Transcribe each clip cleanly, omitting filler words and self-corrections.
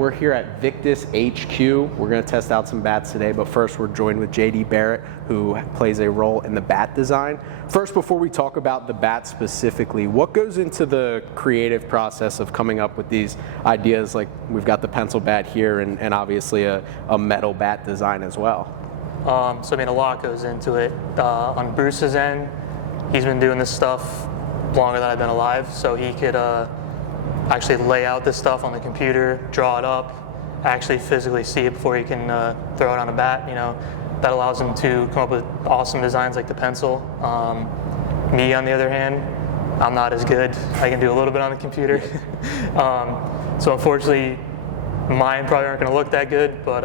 we're here at Victus HQ. We're going to test out some bats today, but first we're joined with JD Barrett, who plays a role in the bat design. First, before we talk about the bat specifically, what goes into the creative process of coming up with these ideas? Like, we've got the pencil bat here and obviously a metal bat design as well. So I mean, a lot goes into it. On Bruce's end, he's been doing this stuff longer than I've been alive, so he could actually lay out this stuff on the computer, draw it up, actually physically see it before he can throw it on a bat. You know, that allows him to come up with awesome designs like the pencil. Me, on the other hand, I'm not as good. I can do a little bit on the computer. So unfortunately, mine probably aren't going to look that good, but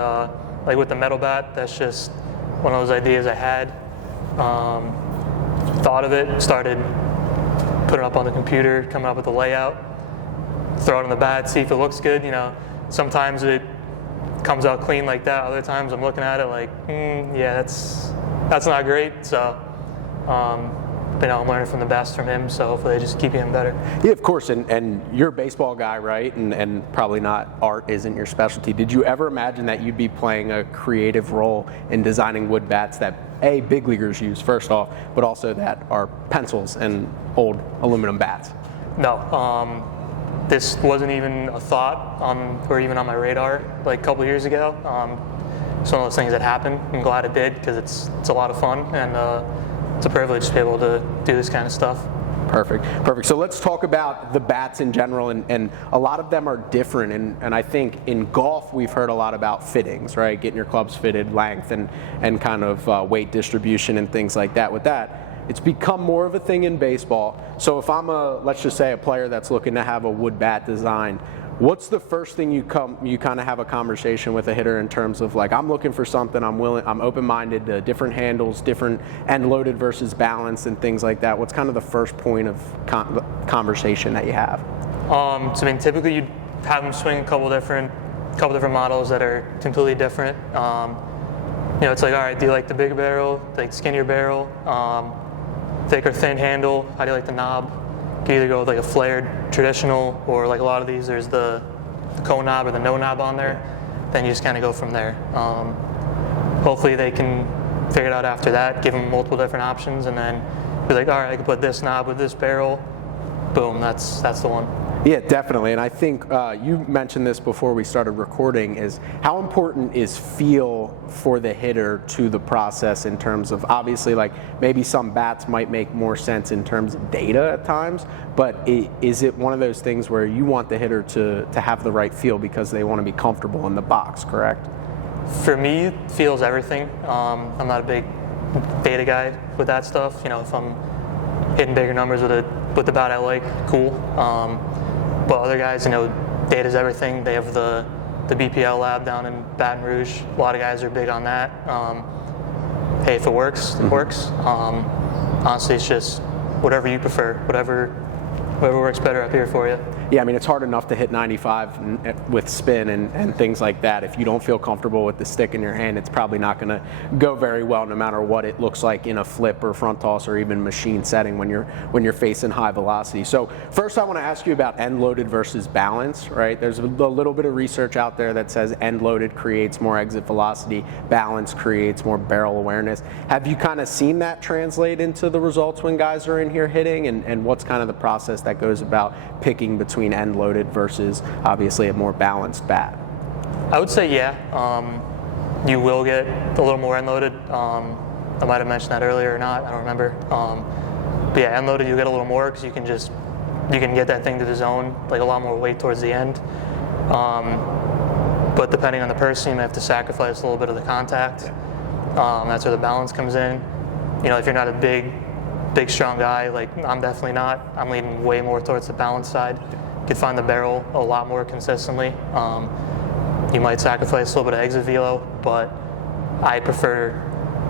like with the metal bat, that's just one of those ideas I had. Thought of it, started putting it up on the computer, coming up with the layout, throw it on the bat, see if it looks good. You know, sometimes it comes out clean like that. Other times I'm looking at it like, yeah, that's not great. So, you know, I'm learning from the best from him. So hopefully I just keep getting better. Yeah, of course. And you're a baseball guy, right? And probably not, art isn't your specialty. Did you ever imagine that you'd be playing a creative role in designing wood bats that big leaguers use, first off, but also that are pencils and old aluminum bats? No. This wasn't even a thought or even on my radar like a couple of years ago. It's one of those things that happened. I'm glad it did because it's a lot of fun and it's a privilege to be able to do this kind of stuff. Perfect. So let's talk about the bats in general, and a lot of them are different, and I think in golf we've heard a lot about fittings, right? Getting your clubs fitted, length, and kind of weight distribution and things like that. With that, it's become more of a thing in baseball. So if I'm let's just say a player that's looking to have a wood bat design, what's the first thing you kind of have a conversation with a hitter in terms of like, I'm looking for something, I'm open-minded to different handles, different end loaded versus balanced and things like that. What's kind of the first point of conversation that you have? So I mean, typically you'd have them swing a couple different models that are completely different. You know, it's like, all right, do you like the bigger barrel, like skinnier barrel, thick or thin handle? How do you like the knob? You can either go with like a flared traditional, or like a lot of these, there's the cone knob or the no knob on there. Then you just kind of go from there. Hopefully they can figure it out after that, give them multiple different options, and then be like, all right, I can put this knob with this barrel. Boom, that's the one. Yeah, definitely. And I think you mentioned this before we started recording, is how important is feel for the hitter to the process in terms of, obviously, like maybe some bats might make more sense in terms of data at times, but is it one of those things where you want the hitter to have the right feel because they want to be comfortable in the box, correct? For me, feel's everything. I'm not a big data guy with that stuff. You know, if I'm hitting bigger numbers with the bat I like, cool. But other guys, you know, data's everything. They have the BPL lab down in Baton Rouge. A lot of guys are big on that. Hey, if it works, it works. Honestly, it's just whatever you prefer, whatever works better up here for you. Yeah, I mean, it's hard enough to hit 95 with spin and things like that. If you don't feel comfortable with the stick in your hand, it's probably not going to go very well, no matter what it looks like in a flip or front toss or even machine setting when you're facing high velocity. So first, I want to ask you about end loaded versus balance. Right? There's a little bit of research out there that says end loaded creates more exit velocity, balance creates more barrel awareness. Have you kind of seen that translate into the results when guys are in here hitting, and what's kind of the process that goes about picking between end loaded versus obviously a more balanced bat? I would say yeah. You will get a little more end loaded. I might have mentioned that earlier or not, I don't remember. But yeah, end loaded you get a little more because you can get that thing to the zone, like a lot more weight towards the end. But depending on the person, you may have to sacrifice a little bit of the contact. That's where the balance comes in. You know, if you're not a big strong guy, like I'm definitely not, I'm leaning way more towards the balance side. You could find the barrel a lot more consistently. You might sacrifice a little bit of exit velo, but I prefer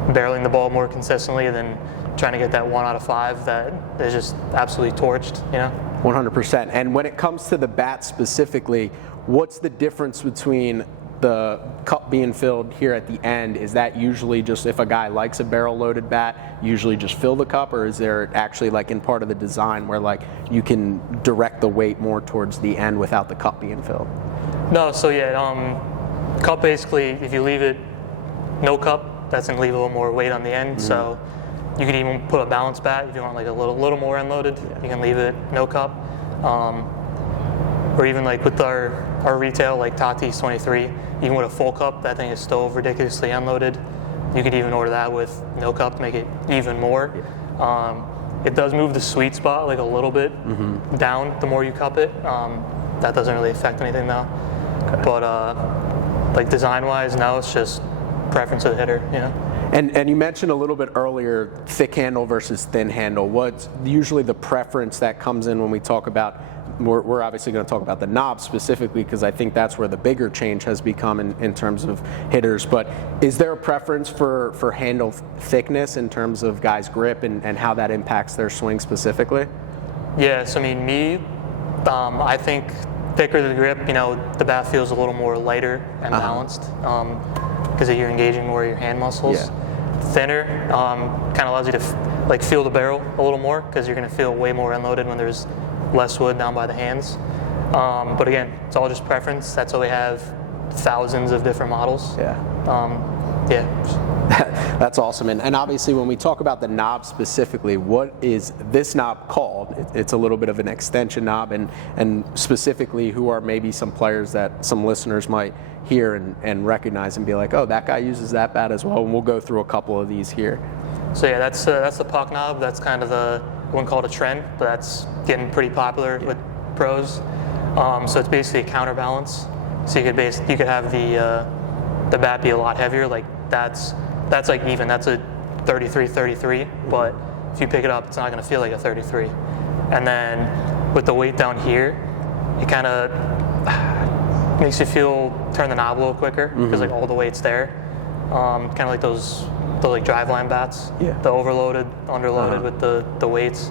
barreling the ball more consistently than trying to get that 1 out of 5 that is just absolutely torched, you know? 100%. And when it comes to the bat specifically, what's the difference between the cup being filled here at the end? Is that usually just if a guy likes a barrel loaded bat, usually just fill the cup, or is there actually like in part of the design where like you can direct the weight more towards the end without the cup being filled? No, so yeah, cup basically, if you leave it no cup, that's gonna leave a little more weight on the end. So you could even put a balance bat if you want like a little more end loaded. You can leave it no cup, or even like with our retail like Tatis 23, even with a full cup, that thing is still ridiculously unloaded. You could even order that with no cup to make it even more. It does move the sweet spot like a little bit down the more you cup it. That doesn't really affect anything though. Okay. But like design-wise, now it's just preference of the hitter. And you mentioned a little bit earlier thick handle versus thin handle. What's usually the preference that comes in when we talk about? We're obviously going to talk about the knob specifically because I think that's where the bigger change has become in terms of hitters. But is there a preference for handle thickness in terms of guys' grip and how that impacts their swing specifically? Yes, I mean I think thicker the grip, the bat feels a little more lighter and balanced because you're engaging more of your hand muscles. Yeah. Thinner kind of allows you to feel the barrel a little more because you're going to feel way more unloaded when there's less wood down by the hands. But again, it's all just preference. That's why we have thousands of different models. Yeah. Yeah. That's awesome. And obviously when we talk about the knob specifically, what is this knob called? It's a little bit of an extension knob, and specifically who are maybe some players that some listeners might hear and recognize and be like, oh, that guy uses that bat as well. And we'll go through a couple of these here. So yeah, that's the puck knob. That's kind of I wouldn't call it a trend, but that's getting pretty popular with pros. So it's basically a counterbalance. So you could have the bat be a lot heavier. Like that's like even. That's a 33, but if you pick it up, it's not going to feel like a 33. And then with the weight down here, it kind of makes you turn the knob a little quicker because like all the weight's there. Kind of like those like driveline bats. Yeah. The overloaded, underloaded with the weights.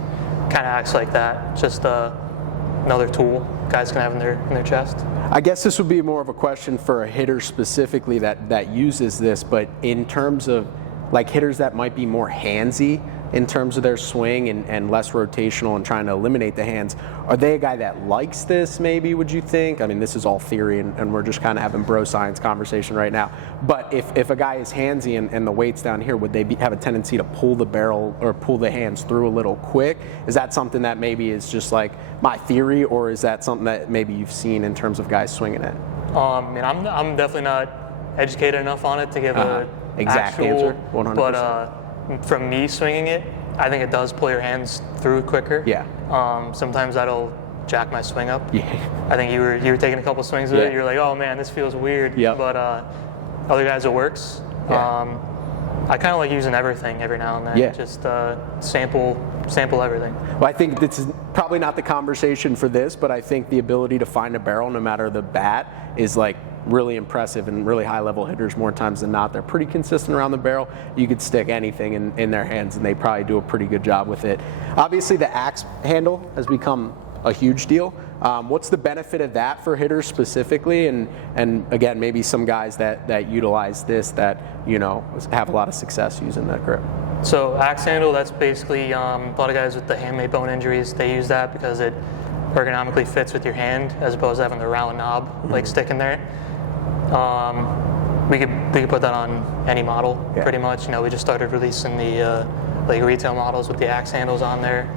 Kind of acts like that. Just another tool guys can have in their chest. I guess this would be more of a question for a hitter specifically that uses this, but in terms of like hitters that might be more handsy in terms of their swing and less rotational and trying to eliminate the hands, are they a guy that likes this maybe, would you think? I mean, this is all theory and we're just kind of having bro science conversation right now. But if a guy is handsy and the weight's down here, would they have a tendency to pull the barrel or pull the hands through a little quick? Is that something that maybe is just like my theory, or is that something that maybe you've seen in terms of guys swinging it? I'm definitely not educated enough on it to give a exact actual answer, 100%. But from me swinging it, I think it does pull your hands through quicker. Yeah. Sometimes that'll jack my swing up. Yeah. I think you were taking a couple swings with it. You're like, oh man, this feels weird. Yep. But other guys, it works. Yeah. I kind of like using everything every now and then. Yeah. Just sample everything. Well, I think this is probably not the conversation for this, but I think the ability to find a barrel no matter the bat is like really impressive, and really high level hitters more times than not, they're pretty consistent around the barrel. You could stick anything in their hands and they probably do a pretty good job with it. Obviously the axe handle has become a huge deal. What's the benefit of that for hitters specifically, and again maybe some guys that utilize this that have a lot of success using that grip? So axe handle, that's basically a lot of guys with the handmade bone injuries, they use that because it ergonomically fits with your hand as opposed to having the round knob like sticking there. We could put that on any model pretty much. We just started releasing the like retail models with the axe handles on there.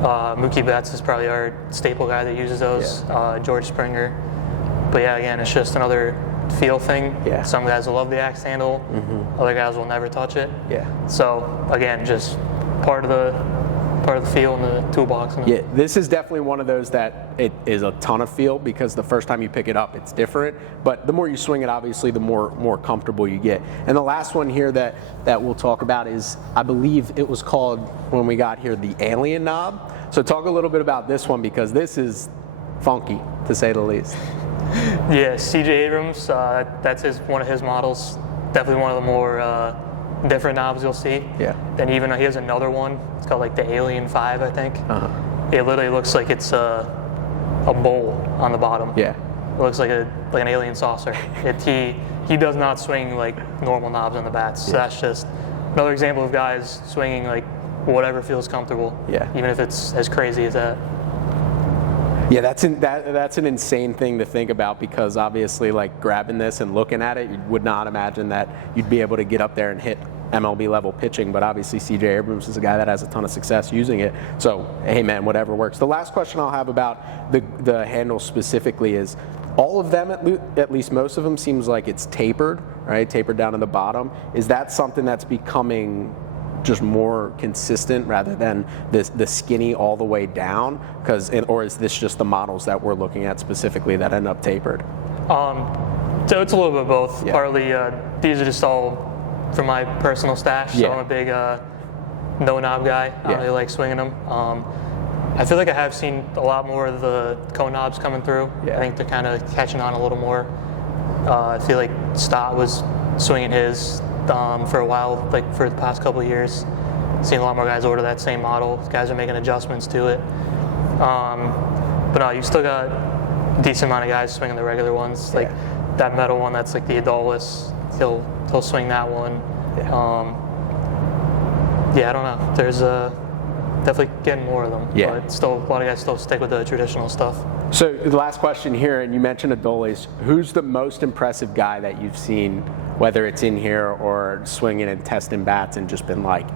Mookie Betts is probably our staple guy that uses those. George Springer. But yeah, again, it's just another feel thing. Yeah. Some guys will love the axe handle. Other guys will never touch it. Yeah. So again, just part of the feel in the toolbox. Yeah, this is definitely one of those that it is a ton of feel because the first time you pick it up, it's different. But the more you swing it, obviously, the more comfortable you get. And the last one here that we'll talk about is, I believe it was called, when we got here, the Alien Knob. So talk a little bit about this one because this is funky, to say the least. Yeah, CJ Abrams, that's one of his models. Definitely one of the more different knobs you'll see. Yeah. Then even he has another one. It's called like the Alien 5, I think. It literally looks like it's a bowl on the bottom. Yeah. It looks like an alien saucer. He does not swing like normal knobs on the bats. So that's just another example of guys swinging like whatever feels comfortable. Yeah. Even if it's as crazy as that. Yeah, that's an insane thing to think about, because obviously, like, grabbing this and looking at it, you would not imagine that you'd be able to get up there and hit MLB level pitching, but obviously C.J. Abrams is a guy that has a ton of success using it. So, hey man, whatever works. The last question I'll have about the handle specifically is, all of them, at least most of them, seems like it's tapered, right? Tapered down to the bottom. Is that something that's becoming just more consistent rather than the skinny all the way down? Or is this just the models that we're looking at specifically that end up tapered? So it's a little bit of both. Yeah. Partly, these are just all from my personal stash. So I'm a big no knob guy. I don't really like swinging them. I feel like I have seen a lot more of the cone knobs coming through. I think they're kind of catching on a little more. I feel like Stott was swinging his for a while, like for the past couple of years. Seen a lot more guys order that same model. Guys are making adjustments to it. But no, you still got a decent amount of guys swinging the regular ones. Like that metal one, that's like the Adolis. He'll swing that one. I don't know. There's definitely getting more of them. But still, a lot of guys still stick with the traditional stuff. So the last question here, and you mentioned Adolis. Who's the most impressive guy that you've seen, whether it's in here or swinging and testing bats, and just been like,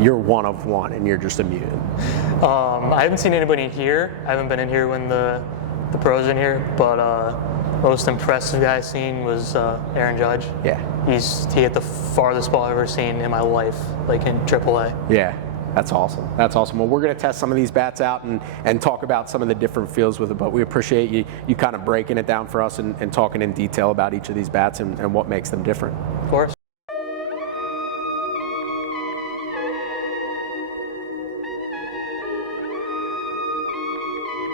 you're one of one and you're just immune? I haven't seen anybody in here. I haven't been in here when the pros in here, but most impressive guy I've seen was Aaron Judge. He hit the farthest ball I've ever seen in my life, like in AAA. Yeah. That's awesome. That's awesome. Well, we're going to test some of these bats out and talk about some of the different feels with it, but we appreciate you kind of breaking it down for us and talking in detail about each of these bats and what makes them different. Of course.